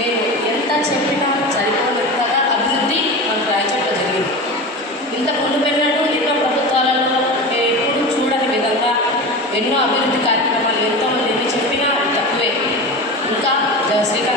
మీరు ఎంత చెప్పినా సరిపోనంతగా అభివృద్ధి మన రాయచోట్ల జరిగింది. ఇంత ముందు పెట్టాడు ఎన్నో ప్రభుత్వాలలో ఎప్పుడు చూడని విధంగా ఎన్నో అభివృద్ధి కార్యక్రమాలు ఎంతో మంది చెప్పినా తక్కువే. ఇంకా శ్రీకాకుళం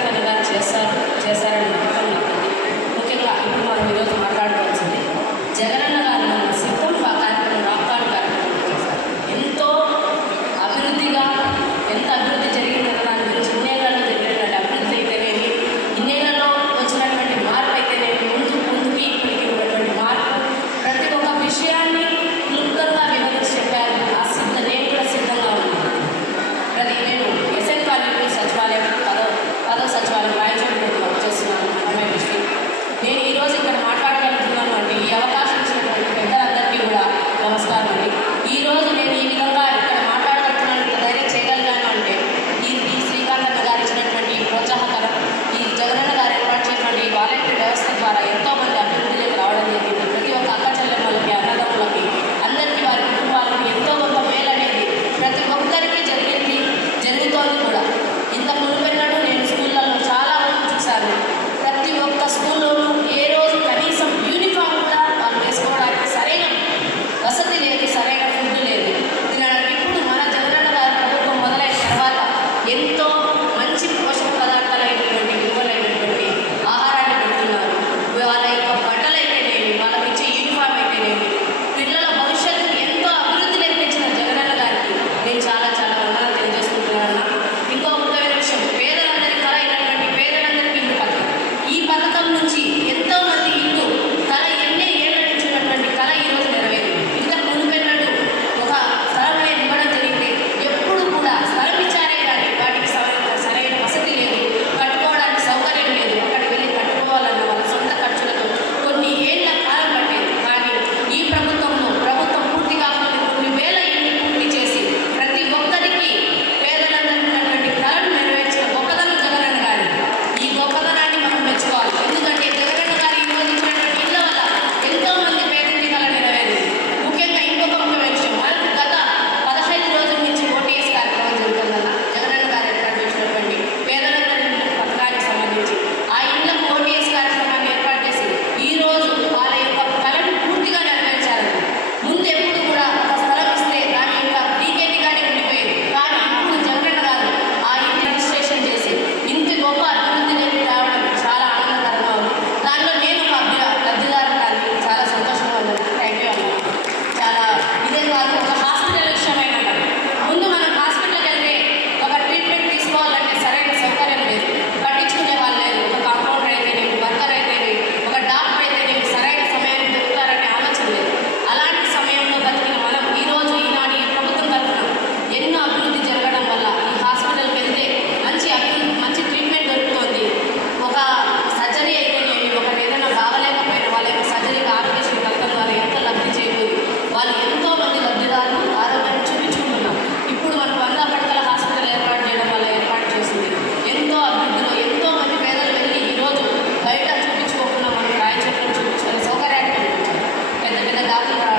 Gracias.